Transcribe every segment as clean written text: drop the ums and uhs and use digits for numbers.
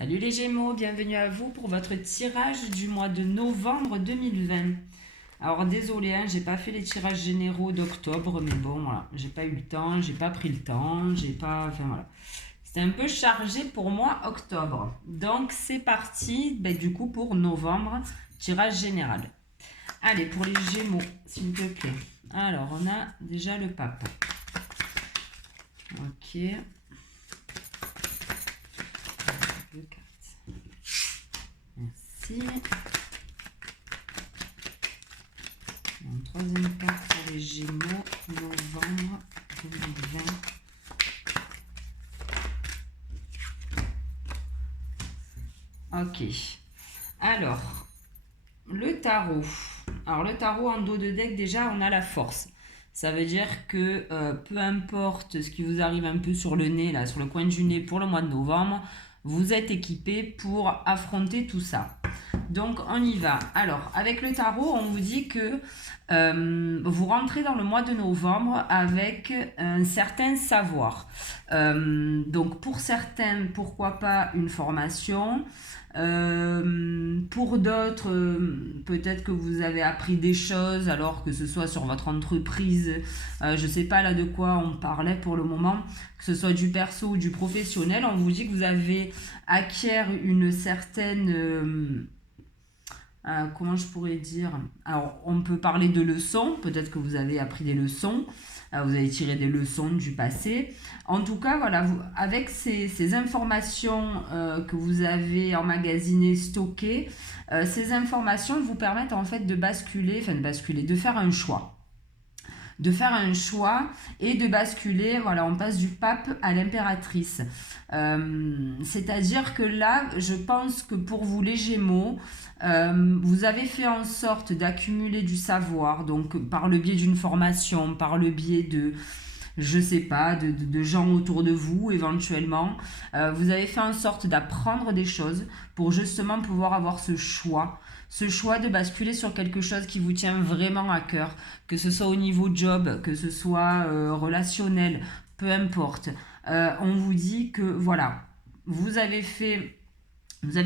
Salut les Gémeaux, bienvenue à vous pour votre tirage du mois de novembre 2020. Alors désolé, hein, j'ai pas fait les tirages généraux d'octobre, mais bon voilà, j'ai pas eu le temps, j'ai pas pris le temps, j'ai pas, enfin voilà. C'était un peu chargé pour moi octobre. Donc c'est parti, du coup pour novembre, tirage général. Allez, pour les Gémeaux, s'il te plaît. Alors on a déjà le pape. Ok. Deux cartes. Merci. Une troisième carte pour les Gémeaux, novembre 2020. Ok. Alors, le tarot. Alors, le tarot en dos de deck, déjà, on a la force. Ça veut dire que peu importe ce qui vous arrive un peu sur le nez, là, sur le coin du nez pour le mois de novembre, vous êtes équipé pour affronter tout ça. Donc on y va. Alors avec le tarot, on vous dit que vous rentrez dans le mois de novembre avec un certain savoir. Donc pour certains, pourquoi pas une formation. Pour d'autres, peut-être que vous avez appris des choses, alors que ce soit sur votre entreprise, je ne sais pas là de quoi on parlait pour le moment, que ce soit du perso ou du professionnel, on vous dit que vous avez acquis une certaine... comment je pourrais dire? Alors, on peut parler de leçons, peut-être que vous avez appris des leçons, vous avez tiré des leçons du passé. En tout cas, voilà, avec ces informations que vous avez emmagasinées, stockées, ces informations vous permettent en fait de basculer, de faire un choix. De faire un choix et de basculer, voilà, on passe du pape à l'impératrice. C'est-à-dire que là, je pense que pour vous les Gémeaux, vous avez fait en sorte d'accumuler du savoir, donc par le biais d'une formation, par le biais de, je sais pas, de gens autour de vous éventuellement. Vous avez fait en sorte d'apprendre des choses pour justement pouvoir avoir ce choix de basculer sur quelque chose qui vous tient vraiment à cœur, que ce soit au niveau job, que ce soit relationnel, peu importe. On vous dit que voilà, vous avez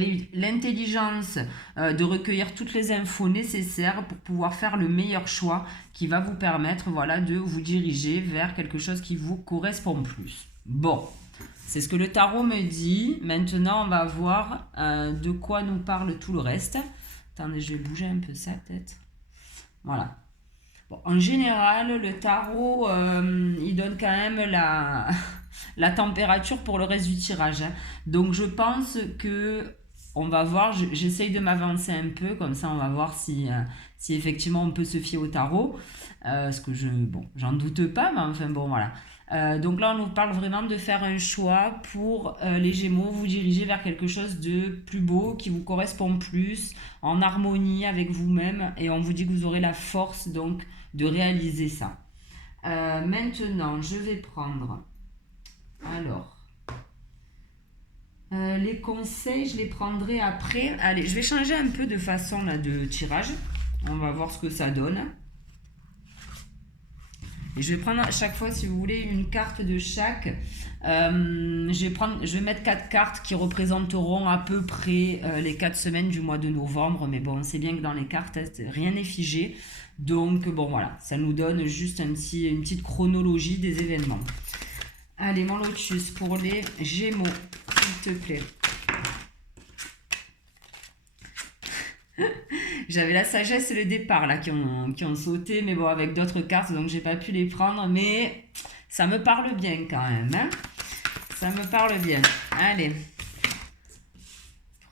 eu l'intelligence de recueillir toutes les infos nécessaires pour pouvoir faire le meilleur choix qui va vous permettre, voilà, de vous diriger vers quelque chose qui vous correspond plus. Bon, c'est ce que le tarot me dit. Maintenant, on va voir de quoi nous parle tout le reste. Attendez, je vais bouger un peu ça peut-être. Voilà. Bon, en général, le tarot, il donne quand même la température pour le reste du tirage, hein. Donc je pense que on va voir, j'essaye de m'avancer un peu, comme ça on va voir si effectivement on peut se fier au tarot. Parce que j'en doute pas, mais enfin bon, voilà. Donc là, on nous parle vraiment de faire un choix pour les Gémeaux, vous diriger vers quelque chose de plus beau, qui vous correspond plus, en harmonie avec vous-même, et on vous dit que vous aurez la force donc de réaliser ça. Maintenant, je vais prendre... Alors... les conseils, je les prendrai après. Allez, je vais changer un peu de façon là, de tirage. On va voir ce que ça donne. Et je vais prendre à chaque fois, si vous voulez, une carte de chaque. Je vais mettre 4 cartes qui représenteront à peu près les 4 semaines du mois de novembre. Mais bon, on sait bien que dans les cartes, rien n'est figé. Donc, bon, voilà, ça nous donne juste une petite chronologie des événements. Allez, mon lotus pour les Gémeaux, s'il te plaît. J'avais la sagesse et le départ là qui ont sauté, mais bon, avec d'autres cartes, donc j'ai pas pu les prendre, mais ça me parle bien quand même, hein. Ça me parle bien. Allez,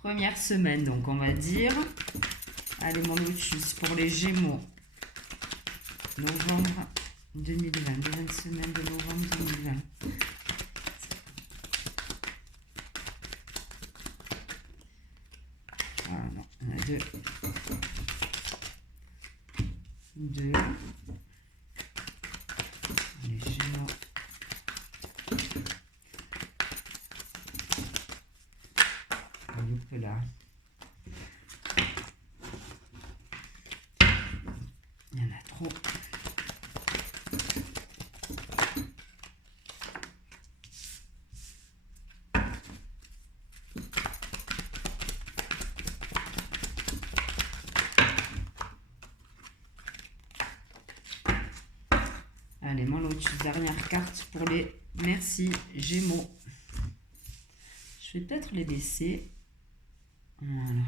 première semaine, donc on va dire. Allez, mon lotus pour les Gémeaux, novembre 2020, deuxième semaine de novembre 2020. Voilà, non, on a deux. Les Gémeaux. Hop là. Il y en a trop. Lotus, dernière carte pour les merci Gémeaux. Je vais peut-être les baisser. Voilà.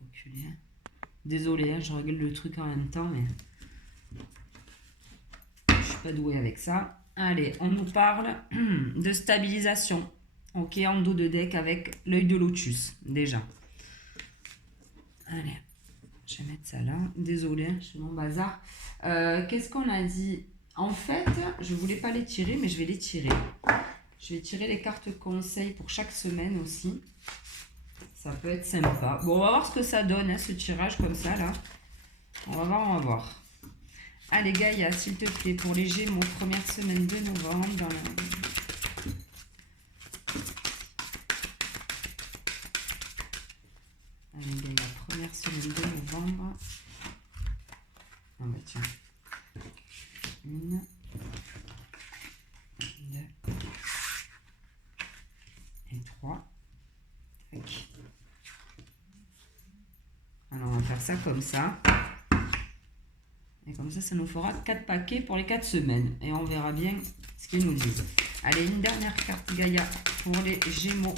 Reculer. Désolée, hein, je règle le truc en même temps, mais je suis pas douée avec ça. Allez, on nous parle de stabilisation. Ok, en dos de deck avec l'œil de lotus, déjà. Allez, je vais mettre ça là. Désolée, c'est mon bazar. Qu'est-ce qu'on a dit? En fait, je voulais pas les tirer, mais je vais les tirer. Je vais tirer les cartes conseils pour chaque semaine aussi. Ça peut être sympa. Bon, on va voir ce que ça donne, hein, ce tirage comme ça, là. On va voir, on va voir. Allez, Gaïa, s'il te plaît, pour les Gémeaux, première semaine de novembre. Dans la... Allez, Gaïa, première semaine de novembre. Ah bah tiens. 1, 2. Et 3. Tac. Alors, on va faire ça comme ça. Et comme ça nous fera 4 paquets pour les 4 semaines. Et on verra bien ce qu'ils nous disent. Allez, une dernière carte Gaïa pour les Gémeaux.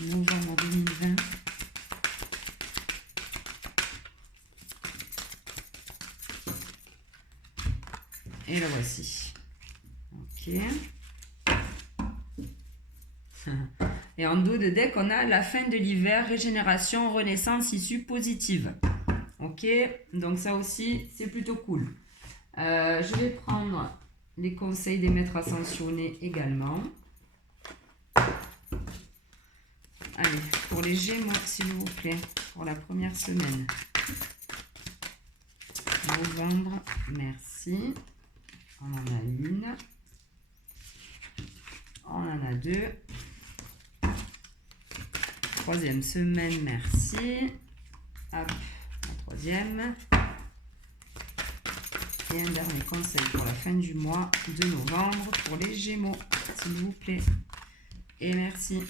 Novembre 2020. Et la voici. Ok. Et en dos de deck, on a la fin de l'hiver, régénération, renaissance, issue positive. Ok, donc ça aussi, c'est plutôt cool. Je vais prendre les conseils des maîtres ascensionnés également. Allez, pour les Gémeaux, s'il vous plaît, pour la première semaine. Novembre, merci. On en a une. On en a 2. Troisième semaine, merci. Hop, la troisième. Et un dernier conseil pour la fin du mois de novembre pour les Gémeaux, s'il vous plaît. Et merci.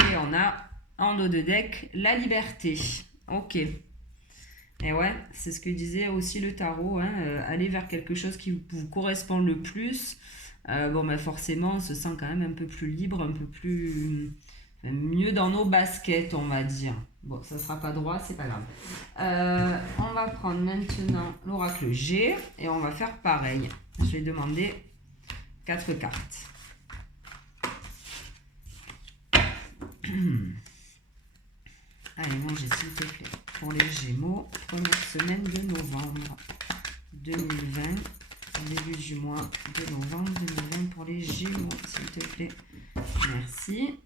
Et on a en dos de deck la liberté. Ok. Et ouais, c'est ce que disait aussi le tarot. Hein, aller vers quelque chose qui vous correspond le plus. Bon, ben forcément, on se sent quand même un peu plus libre, un peu plus... mieux dans nos baskets, on va dire. Bon, ça sera pas droit, c'est pas grave. On va prendre maintenant l'oracle G et on va faire pareil. Je vais demander 4 cartes. Allez, mangez s'il te plaît. Pour les Gémeaux, première semaine de novembre 2020. Début du mois de novembre 2020 pour les Gémeaux, s'il te plaît. Merci.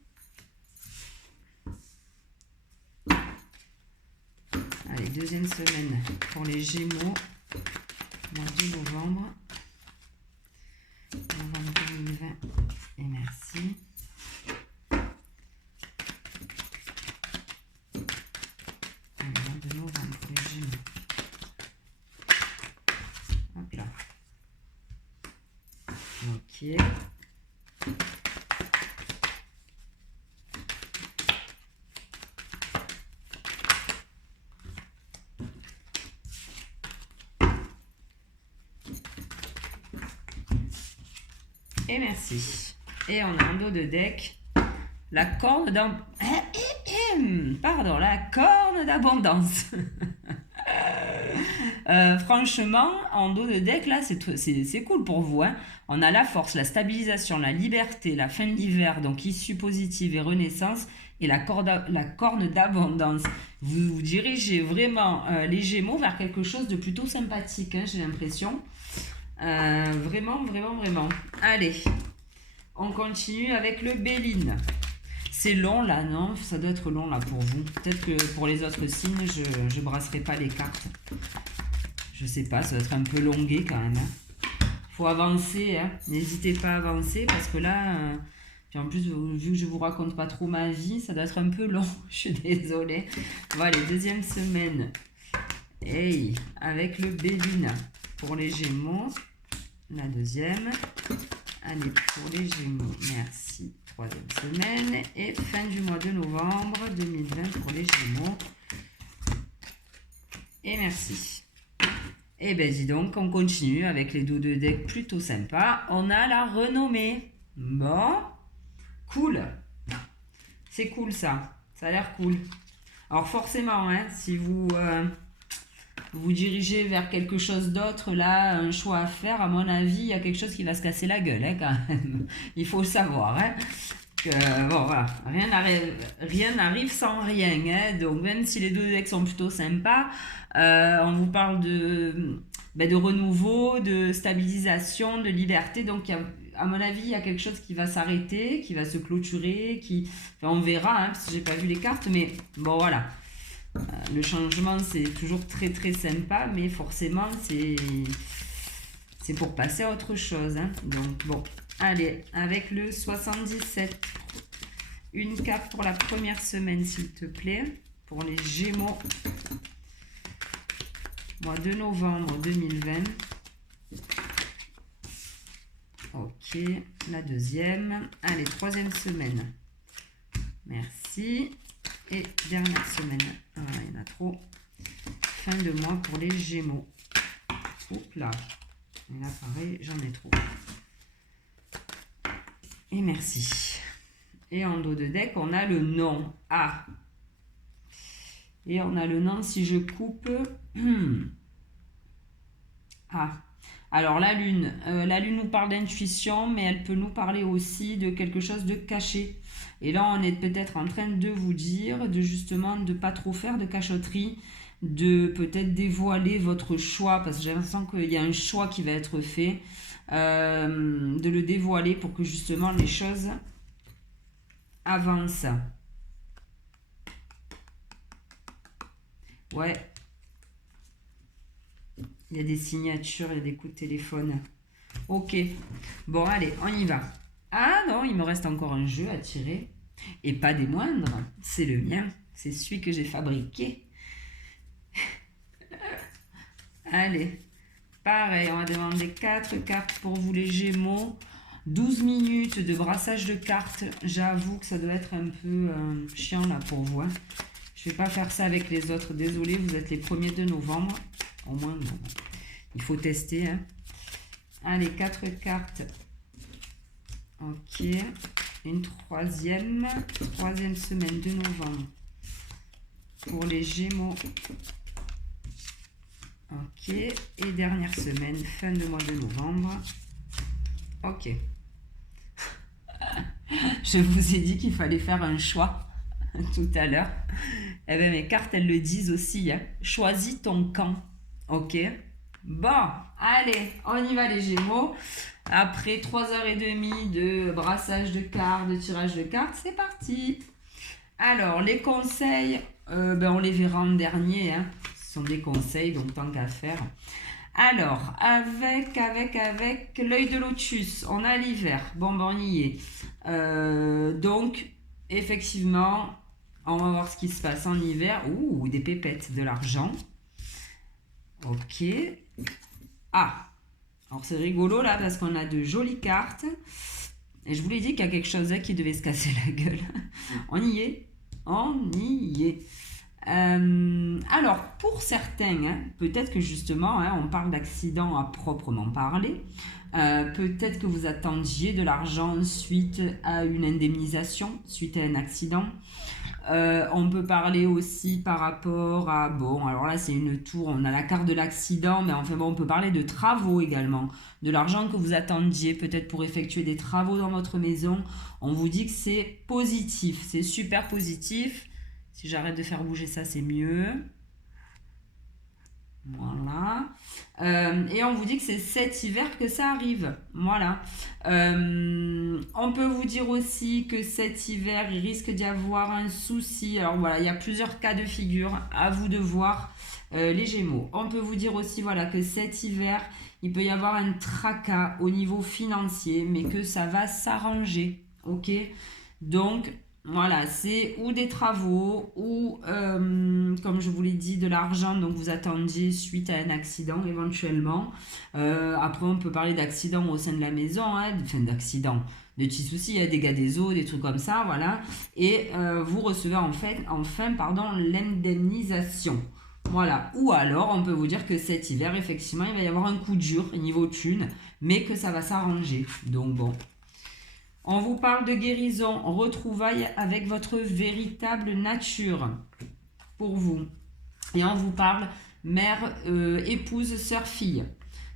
Allez, deuxième semaine pour les Gémeaux, mois de novembre. Novembre 2020. Et merci. Mois de novembre pour les Gémeaux. Hop là. Ok. Et merci. Et on a un dos de deck. La corne la corne d'abondance. Franchement, en dos de deck, là, c'est cool pour vous. Hein. On a la force, la stabilisation, la liberté, la fin de l'hiver, donc issue positive et renaissance, et la corne d'abondance. Vous dirigez vraiment les Gémeaux vers quelque chose de plutôt sympathique, hein, j'ai l'impression. Vraiment, vraiment, vraiment. Allez, on continue avec le Béline. C'est long là, non? Ça doit être long là pour vous. Peut-être que pour les autres signes, je brasserai pas les cartes. Je sais pas, ça doit être un peu longué quand même. Hein. Faut avancer, hein. N'hésitez pas à avancer parce que là, puis en plus, vu que je vous raconte pas trop ma vie, ça doit être un peu long. Je suis désolée. Voilà, deuxième semaine. Hey, avec le Béline pour les Gémeaux. La deuxième. Allez, pour les Gémeaux, merci. Troisième semaine et fin du mois de novembre 2020 pour les Gémeaux. Et merci. Et ben dis donc, on continue avec les dos de deck plutôt sympa. On a la renommée. Bon, cool. C'est cool ça. Ça a l'air cool. Alors forcément, hein, si vous vous dirigez vers quelque chose d'autre, là, un choix à faire, à mon avis, il y a quelque chose qui va se casser la gueule, hein, quand même. Il faut le savoir, hein. Bon, voilà, rien n'arrive sans rien, hein. Donc même si les deux decks sont plutôt sympas, on vous parle de renouveau, de stabilisation, de liberté. Donc à mon avis, il y a quelque chose qui va s'arrêter, qui va se clôturer, enfin, on verra, hein, parce que j'ai pas vu les cartes, mais bon voilà. Le changement, c'est toujours très très sympa, mais forcément, c'est pour passer à autre chose, hein. Donc bon, allez, avec le 77, une carte pour la première semaine, s'il te plaît, pour les Gémeaux, mois de novembre 2020. Ok, la deuxième. Allez, troisième semaine. Merci. Et dernière semaine. Ah, il y en a trop. Fin de mois pour les Gémeaux. Oups là. Et là, pareil, j'en ai trop. Et merci. Et en dos de deck, on a le nom. Ah. Et on a le nom si je coupe. Ah. Alors la lune nous parle d'intuition, mais elle peut nous parler aussi de quelque chose de caché. Et là, on est peut-être en train de vous dire de justement de pas trop faire de cachotterie, de peut-être dévoiler votre choix, parce que j'ai l'impression qu'il y a un choix qui va être fait, de le dévoiler pour que justement les choses avancent. Ouais. Il y a des signatures, il y a des coups de téléphone. Ok. Bon, allez, on y va. Ah non, il me reste encore un jeu à tirer. Et pas des moindres. C'est le mien. C'est celui que j'ai fabriqué. Allez. Pareil, on va demander 4 cartes pour vous les Gémeaux. 12 minutes de brassage de cartes. J'avoue que ça doit être un peu chiant là pour vous, hein. Je ne vais pas faire ça avec les autres. Désolé, vous êtes les premiers de novembre. Au moins, bon, il faut tester, hein. Allez, 4 cartes. Ok. Une troisième semaine de novembre. Pour les Gémeaux. Ok. Et dernière semaine, fin de mois de novembre. Ok. Je vous ai dit qu'il fallait faire un choix tout à l'heure. Eh bien, mes cartes, elles le disent aussi, hein. Choisis ton camp. Ok. Bon, allez, on y va les Gémeaux. Après 3h30 de brassage de cartes, de tirage de cartes, c'est parti. Alors, les conseils, on les verra en dernier, hein. Ce sont des conseils, donc tant qu'à faire. Alors, avec l'œil de lotus, on a l'hiver. Bon, on y est. Donc, effectivement, on va voir ce qui se passe en hiver. Ouh, des pépettes, de l'argent. Ok. Ah, alors c'est rigolo là parce qu'on a de jolies cartes. Et je vous l'ai dit qu'il y a quelque chose là qui devait se casser la gueule. On y est. On y est. Alors, pour certains, hein, peut-être que justement, hein, on parle d'accident à proprement parler. Peut-être que vous attendiez de l'argent suite à une indemnisation, suite à un accident. On peut parler aussi par rapport à... Bon, alors là, c'est une tour, on a la carte de l'accident, mais enfin bon, on peut parler de travaux également. De l'argent que vous attendiez, peut-être pour effectuer des travaux dans votre maison. On vous dit que c'est positif, c'est super positif. Si j'arrête de faire bouger ça, c'est mieux. Voilà. Et on vous dit que c'est cet hiver que ça arrive. Voilà. On peut vous dire aussi que cet hiver, il risque d'y avoir un souci. Alors voilà, il y a plusieurs cas de figure. À vous de voir les Gémeaux. On peut vous dire aussi voilà, que cet hiver, il peut y avoir un tracas au niveau financier, mais que ça va s'arranger. Ok. Donc... Voilà, c'est ou des travaux ou comme je vous l'ai dit, de l'argent, donc vous attendiez suite à un accident éventuellement. Après, on peut parler d'accident au sein de la maison, hein, enfin d'accident, de petits soucis, hein, dégâts des eaux, des trucs comme ça, voilà. Et vous recevez enfin l'indemnisation. Voilà. Ou alors, on peut vous dire que cet hiver, effectivement, il va y avoir un coup dur niveau thune, mais que ça va s'arranger. Donc bon. On vous parle de guérison, retrouvailles avec votre véritable nature pour vous. Et on vous parle mère, épouse, sœur, fille.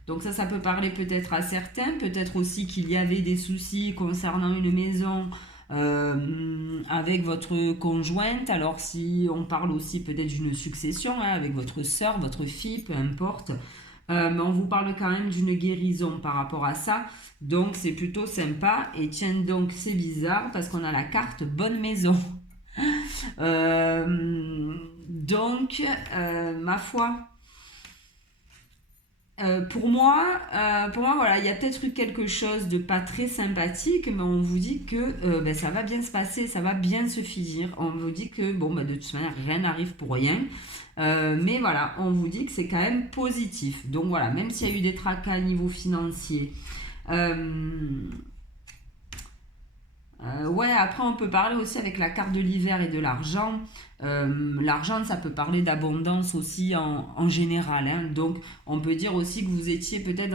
Donc ça peut parler peut-être à certains, peut-être aussi qu'il y avait des soucis concernant une maison avec votre conjointe. Alors si on parle aussi peut-être d'une succession hein, avec votre sœur, votre fille, peu importe. Mais on vous parle quand même d'une guérison par rapport à ça. Donc c'est plutôt sympa. Et tiens donc c'est bizarre parce qu'on a la carte bonne maison. Ma foi, pour moi, voilà, il y a peut-être eu quelque chose de pas très sympathique, mais on vous dit que ça va bien se passer, ça va bien se finir. On vous dit que de toute manière, rien n'arrive pour rien. Mais voilà, on vous dit que c'est quand même positif. Donc voilà, même s'il y a eu des tracas à niveau financier. Après on peut parler aussi avec la carte de l'hiver et de l'argent. L'argent, ça peut parler d'abondance aussi en général. Hein. Donc on peut dire aussi que vous étiez peut-être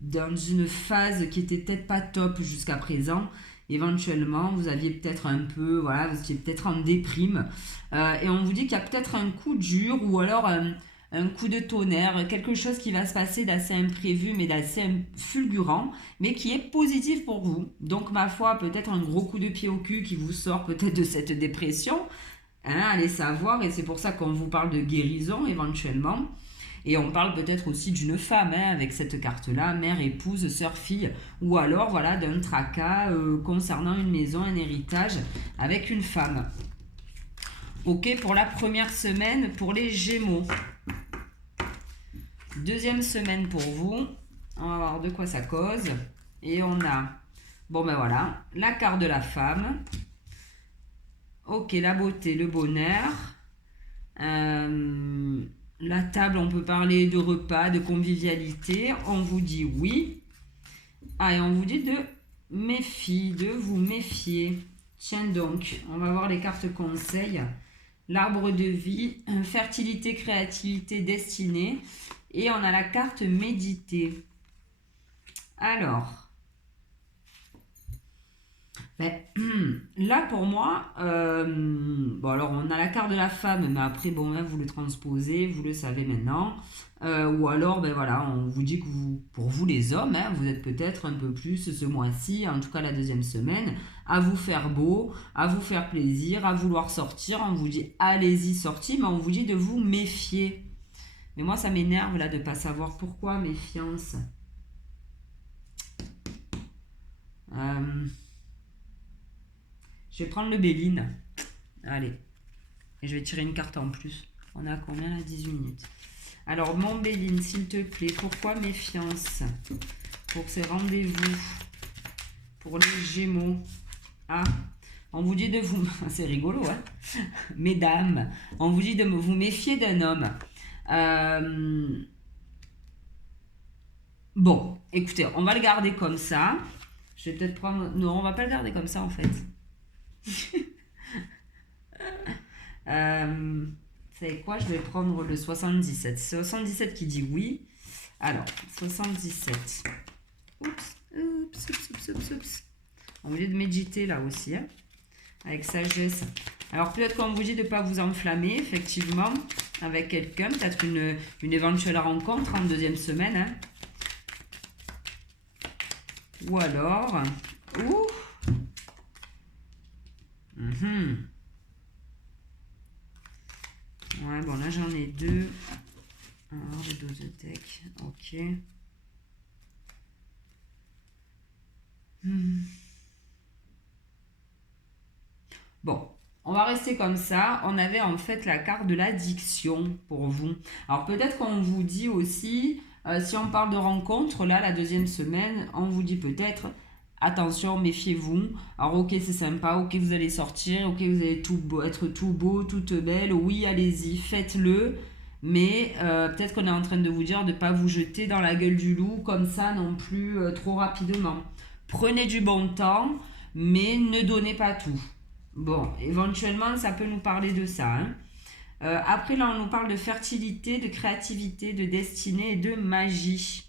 dans une phase qui était peut-être pas top jusqu'à présent. Éventuellement, vous aviez peut-être vous étiez peut-être en déprime. Et on vous dit qu'il y a peut-être un coup dur ou alors un coup de tonnerre, quelque chose qui va se passer d'assez imprévu, mais d'assez fulgurant, mais qui est positif pour vous. Donc, ma foi, peut-être un gros coup de pied au cul qui vous sort peut-être de cette dépression. Hein, allez savoir, et c'est pour ça qu'on vous parle de guérison éventuellement. Et on parle peut-être aussi d'une femme hein, avec cette carte-là, mère, épouse, sœur, fille, ou alors voilà d'un tracas concernant une maison, un héritage avec une femme. Ok, pour la première semaine pour les Gémeaux. Deuxième semaine pour vous. On va voir de quoi ça cause. Et on a, voilà, la carte de la femme. Ok, la beauté, le bonheur. La table, on peut parler de repas, de convivialité. On vous dit oui. Ah, et on vous dit de vous méfier. Tiens donc, on va voir les cartes conseils. L'arbre de vie, fertilité, créativité, destinée. Et on a la carte méditer. Alors, là pour moi, alors on a la carte de la femme, mais après vous le transposez, vous le savez maintenant. Ou alors on vous dit que pour vous les hommes, hein, vous êtes peut-être un peu plus ce mois-ci, en tout cas la deuxième semaine, à vous faire beau, à vous faire plaisir, à vouloir sortir. On vous dit allez-y sortir, mais on vous dit de vous méfier. Mais moi ça m'énerve là de ne pas savoir pourquoi méfiance. Je vais prendre le Béline. Allez. Et je vais tirer une carte en plus. On a combien là? 18 minutes. Alors, mon Béline, s'il te plaît, pourquoi méfiance? Pour ces rendez-vous. Pour les Gémeaux. Ah, on vous dit de vous... C'est rigolo, hein? Mesdames, on vous dit de vous méfier d'un homme. Bon, écoutez, on va le garder comme ça. Je vais peut-être prendre... Non, on va pas le garder comme ça, en fait. Vous savez quoi, je vais prendre le 77. C'est 77 qui dit oui. Alors, 77. Oups. On vous dit de méditer là aussi, hein, avec sagesse. Alors, peut-être qu'on vous dit de ne pas vous enflammer, effectivement, avec quelqu'un. Peut-être une éventuelle rencontre en deuxième semaine. Hein. Ou alors... Ouais, bon, là, j'en ai deux. Alors, le 12 de deck. Ok. Bon, on va rester comme ça. On avait en fait la carte de l'addiction pour vous. Alors, peut-être qu'on vous dit aussi, si on parle de rencontre, là, la deuxième semaine, on vous dit peut-être... attention, méfiez-vous. Alors ok, c'est sympa, ok, vous allez sortir, ok, vous allez être tout beau, toute belle, oui, allez-y, faites-le. Mais peut-être qu'on est en train de vous dire de ne pas vous jeter dans la gueule du loup comme ça non plus trop rapidement. Prenez du bon temps, mais ne donnez pas tout. Bon, éventuellement, ça peut nous parler de ça. Hein. Après, là, on nous parle de fertilité, de créativité, de destinée et de magie.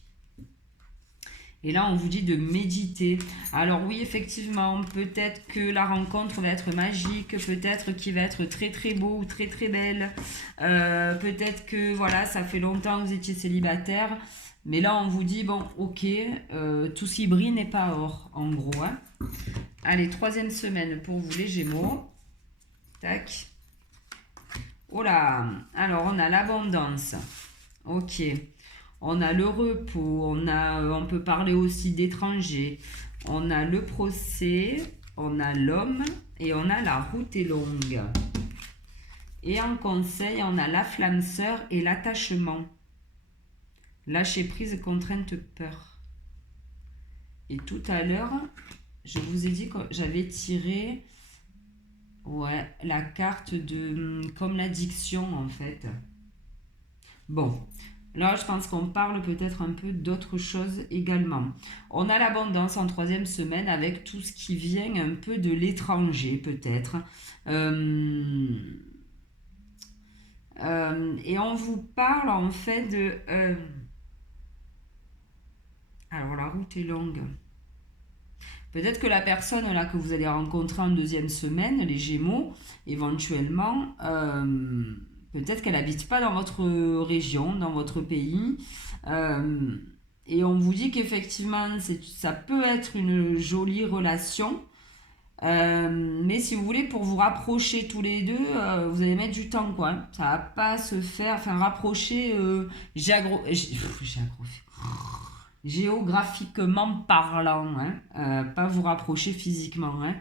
Et là, on vous dit de méditer. Alors oui, effectivement, peut-être que la rencontre va être magique, peut-être qu'il va être très très beau ou très très belle. Peut-être que voilà, ça fait longtemps que vous étiez célibataire. Mais là, on vous dit, bon, ok, tout ce qui brille n'est pas or, en gros. Hein. Allez, 3e semaine pour vous les Gémeaux. Tac. Oh là, alors on a l'abondance. Ok. On a le repos, on peut parler aussi d'étrangers. On a le procès, on a l'homme et on a la route est longue. Et en conseil, on a la flamme sœur et l'attachement. Lâcher prise, contrainte, peur. Et tout à l'heure, je vous ai dit que j'avais tiré la carte de comme l'addiction en fait. Bon. Là, je pense qu'on parle peut-être un peu d'autre chose également. On a l'abondance en 3e semaine avec tout ce qui vient un peu de l'étranger, peut-être. Et on vous parle en fait de... Alors, la route est longue. Peut-être que la personne là que vous allez rencontrer en 2e semaine, les Gémeaux, éventuellement... peut-être qu'elle n'habite pas dans votre région, dans votre pays. Et on vous dit qu'effectivement, ça peut être une jolie relation. Mais si vous voulez, pour vous rapprocher tous les deux, vous allez mettre du temps, quoi. Ça va pas se faire, enfin, rapprocher géographiquement parlant, hein. Pas vous rapprocher physiquement, hein.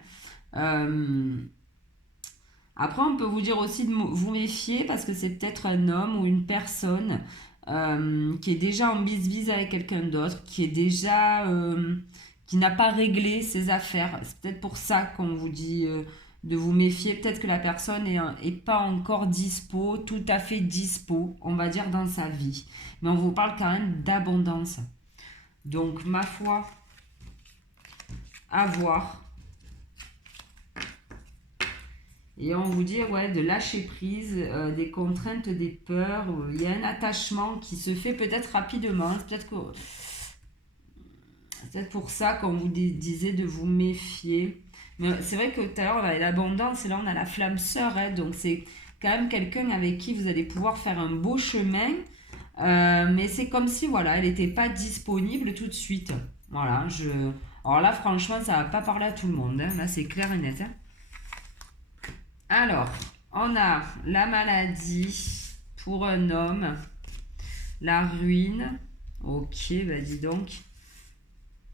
Après, on peut vous dire aussi de vous méfier parce que c'est peut-être un homme ou une personne qui est déjà en bise-bise avec quelqu'un d'autre, qui est déjà... qui n'a pas réglé ses affaires. C'est peut-être pour ça qu'on vous dit de vous méfier. Peut-être que la personne est pas encore dispo, tout à fait dispo, on va dire, dans sa vie. Mais on vous parle quand même d'abondance. Donc, ma foi, à voir. Et on vous dit, de lâcher prise, des contraintes, des peurs. Il y a un attachement qui se fait peut-être rapidement. C'est peut-être pour ça qu'on vous disait de vous méfier. Mais c'est vrai que tout à l'heure, on avait l'abondance et là, on a la flamme sœur. Hein, donc, c'est quand même quelqu'un avec qui vous allez pouvoir faire un beau chemin. Mais c'est comme si, elle n'était pas disponible tout de suite. Voilà. Alors là, franchement, ça ne va pas parler à tout le monde. Hein. Là, c'est clair et net. Hein. Alors, on a la maladie pour un homme, la ruine, ok, dis donc,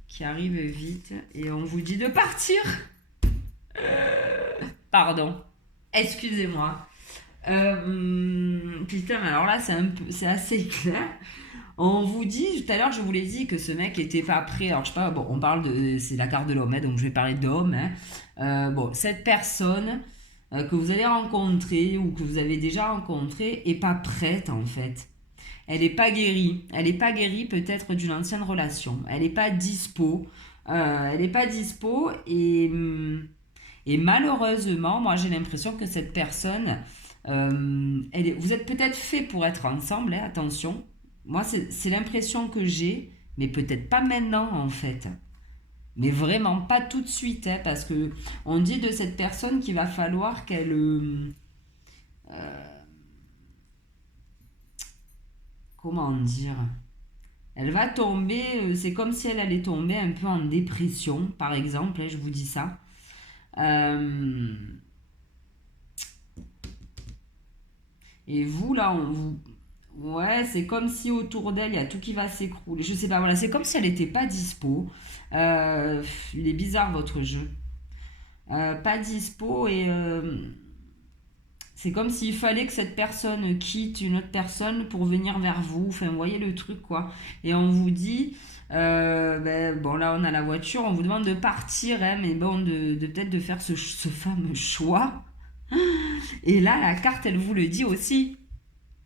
qui arrive vite, et on vous dit de partir. Pardon, excusez-moi. Putain, alors là, c'est assez clair. On vous dit, tout à l'heure, je vous l'ai dit que ce mec était pas prêt. Alors, je sais pas, bon, on parle c'est la carte de l'homme, hein, donc je vais parler d'homme. Hein. Cette personne... que vous allez rencontrer ou que vous avez déjà rencontré est pas prête en fait. Elle n'est pas guérie. Elle n'est pas guérie peut-être d'une ancienne relation. Elle n'est pas dispo. Et malheureusement, moi j'ai l'impression que cette personne, vous êtes peut-être fait pour être ensemble, hein, attention. Moi c'est l'impression que j'ai, mais peut-être pas maintenant en fait. Mais vraiment pas tout de suite, hein, parce que on dit de cette personne qu'il va falloir qu'elle... comment dire? Elle va tomber, c'est comme si elle allait tomber un peu en dépression, par exemple, hein, je vous dis ça. Et vous, là, ouais, c'est comme si autour d'elle, il y a tout qui va s'écrouler. Je sais pas, c'est comme si elle n'était pas dispo. Il est bizarre votre jeu. Pas dispo et C'est comme s'il fallait que cette personne quitte une autre personne pour venir vers vous. Enfin, vous voyez le truc, quoi. Et on vous dit, ben, bon, là, on a la voiture, on vous demande de partir, hein, mais bon, de peut-être de faire ce fameux choix. Et là, la carte, elle vous le dit aussi.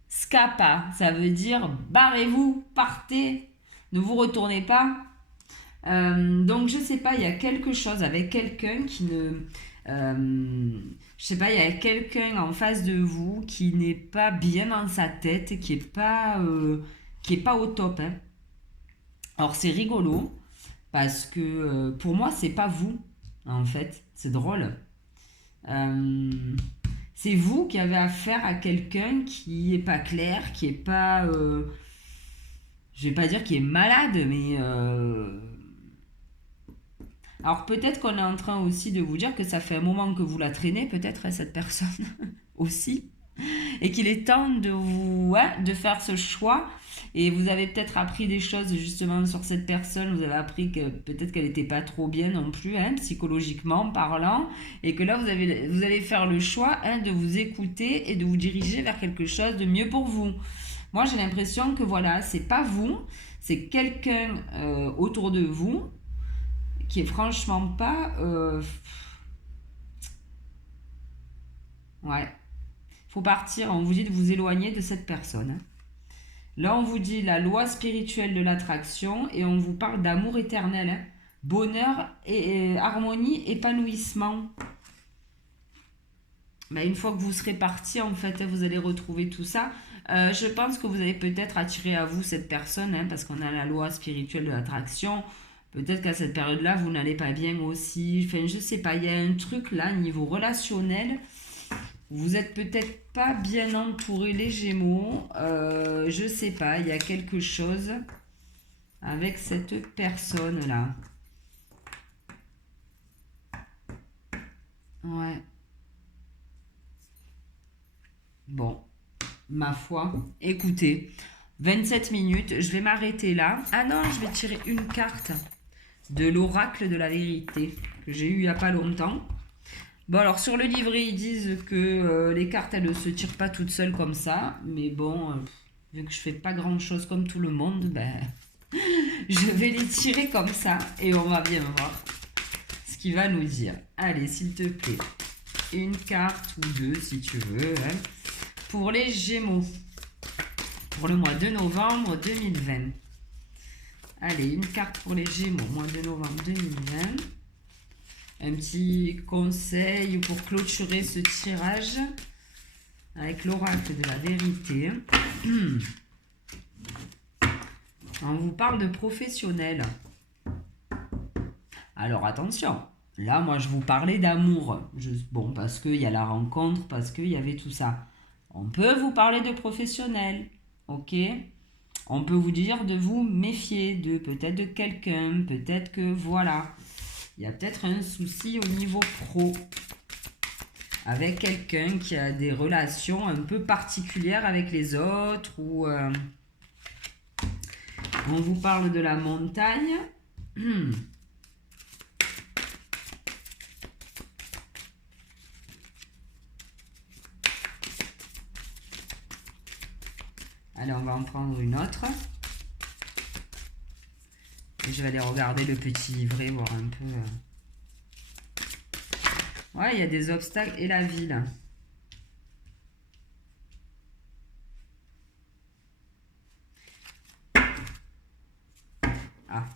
Scapa, ça veut dire barrez-vous, partez, ne vous retournez pas. Donc je sais pas, il y a quelque chose avec quelqu'un qui ne... je sais pas, il y a quelqu'un en face de vous qui n'est pas bien dans sa tête, qui est pas au top, hein. Alors c'est rigolo, parce que pour moi, c'est pas vous, en fait. C'est drôle. Euh, c'est vous qui avez affaire à quelqu'un qui est pas clair, qui est pas... je vais pas dire qu'il est malade, mais... alors peut-être qu'on est en train aussi de vous dire que ça fait un moment que vous la traînez, peut-être, hein, cette personne aussi, et qu'il est temps de vous, ouais, de faire ce choix. Et vous avez peut-être appris des choses justement sur cette personne. Vous avez appris que peut-être qu'elle n'était pas trop bien non plus, hein, psychologiquement parlant, et que là vous allez faire le choix, hein, de vous écouter et de vous diriger vers quelque chose de mieux pour vous. Moi, j'ai l'impression que voilà, c'est pas vous, c'est quelqu'un autour de vous qui est franchement pas. Ouais. Faut partir, on vous dit de vous éloigner de cette personne, hein. Là, on vous dit la loi spirituelle de l'attraction et on vous parle d'amour éternel, hein. Bonheur et harmonie, épanouissement. Bah, une fois que vous serez parti, en fait, vous allez retrouver tout ça. Je pense que vous allez peut-être attirer à vous cette personne, hein, parce qu'on a la loi spirituelle de l'attraction. Peut-être qu'à cette période-là, vous n'allez pas bien aussi. Enfin, je sais pas, il y a un truc là, niveau relationnel. Vous êtes peut-être pas bien entouré, les Gémeaux. Je sais pas, il y a quelque chose avec cette personne-là. Ouais. Bon, ma foi. Écoutez, 27 minutes, je vais m'arrêter là. Ah non, je vais tirer une carte de l'oracle de la vérité que j'ai eu il n'y a pas longtemps. Bon, alors sur le livret, ils disent que les cartes, elles ne se tirent pas toutes seules comme ça. Mais bon, vu que je fais pas grand-chose comme tout le monde, ben, je vais les tirer comme ça et on va bien voir ce qu'il va nous dire. Allez, s'il te plaît, une carte ou deux si tu veux, hein, pour les Gémeaux, pour le mois de novembre 2020. Allez, une carte pour les Gémeaux, mois de novembre 2020. Un petit conseil pour clôturer ce tirage avec l'oracle de la vérité. On vous parle de professionnel. Alors attention, là moi je vous parlais d'amour. Bon, parce qu'il y a la rencontre, parce qu'il y avait tout ça. On peut vous parler de professionnel, ok? On peut vous dire de vous méfier de peut-être de quelqu'un, peut-être que voilà. Il y a peut-être un souci au niveau pro avec quelqu'un qui a des relations un peu particulières avec les autres ou on vous parle de la montagne. Allez, on va en prendre une autre. Et je vais aller regarder le petit livret, voir un peu. Ouais, il y a des obstacles et la ville. Ah,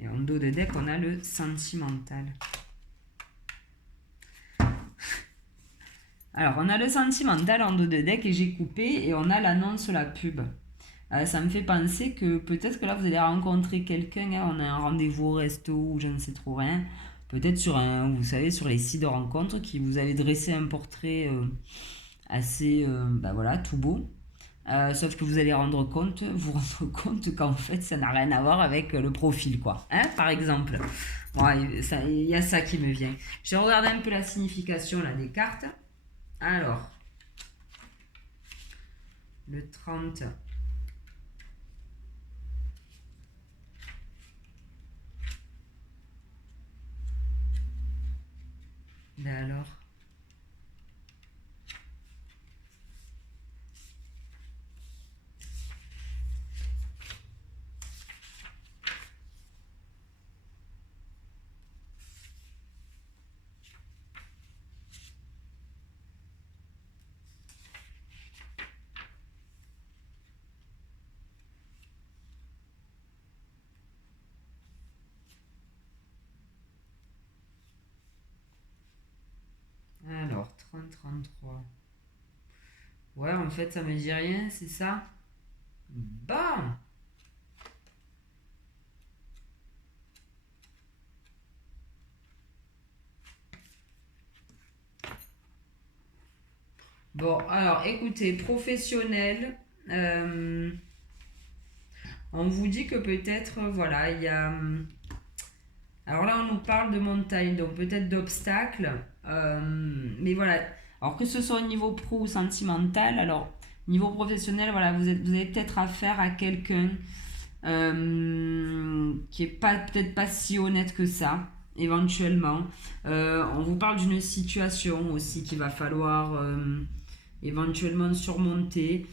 et en dos de deck, on a le sentimental. Alors, on a le sentimental en dos de deck et j'ai coupé et on a l'annonce, la pub. Ça me fait penser que peut-être que là, vous allez rencontrer quelqu'un, hein, on a un rendez-vous au resto ou je ne sais trop rien. Peut-être sur vous savez, sur les sites de rencontres qui vous avez dressé un portrait assez, bah voilà, tout beau. Sauf que vous allez vous rendre compte qu'en fait, ça n'a rien à voir avec le profil, quoi. Hein, par exemple. Ouais, il y a ça qui me vient. J'ai regardé un peu la signification là, des cartes. Alors, le 30. Ben alors. 33. Ouais, en fait, ça me dit rien, c'est ça? Bon. Bon, alors, écoutez, professionnel, euh, on vous dit que peut-être, voilà, il y a... Alors là, on nous parle de montagne, donc peut-être d'obstacles. Mais voilà, alors que ce soit au niveau pro ou sentimental, alors niveau professionnel, voilà, vous avez peut-être affaire à quelqu'un qui est pas peut-être pas si honnête que ça, éventuellement. On vous parle d'une situation aussi qu'il va falloir éventuellement surmonter.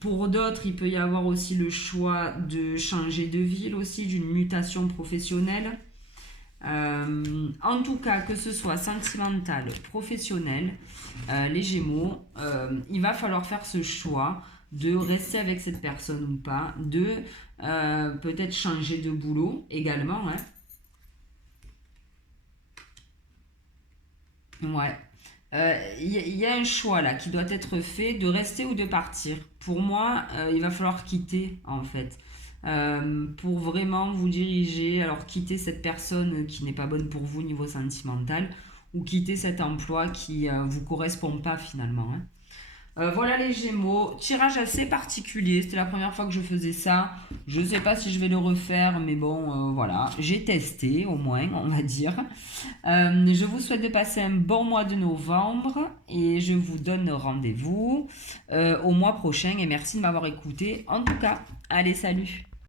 Pour d'autres, il peut y avoir aussi le choix de changer de ville aussi, d'une mutation professionnelle. En tout cas, que ce soit sentimental, professionnel, les Gémeaux, il va falloir faire ce choix de rester avec cette personne ou pas, de peut-être changer de boulot également. Hein. Ouais. Y a un choix là qui doit être fait de rester ou de partir. Pour moi, il va falloir quitter en fait. Pour vraiment vous diriger, alors quitter cette personne qui n'est pas bonne pour vous au niveau sentimental ou quitter cet emploi qui vous correspond pas finalement. Hein. Voilà les Gémeaux, tirage assez particulier, c'était la première fois que je faisais ça, je ne sais pas si je vais le refaire, mais bon voilà, j'ai testé au moins on va dire. Je vous souhaite de passer un bon mois de novembre et je vous donne rendez-vous au mois prochain et merci de m'avoir écouté en tout cas, allez salut.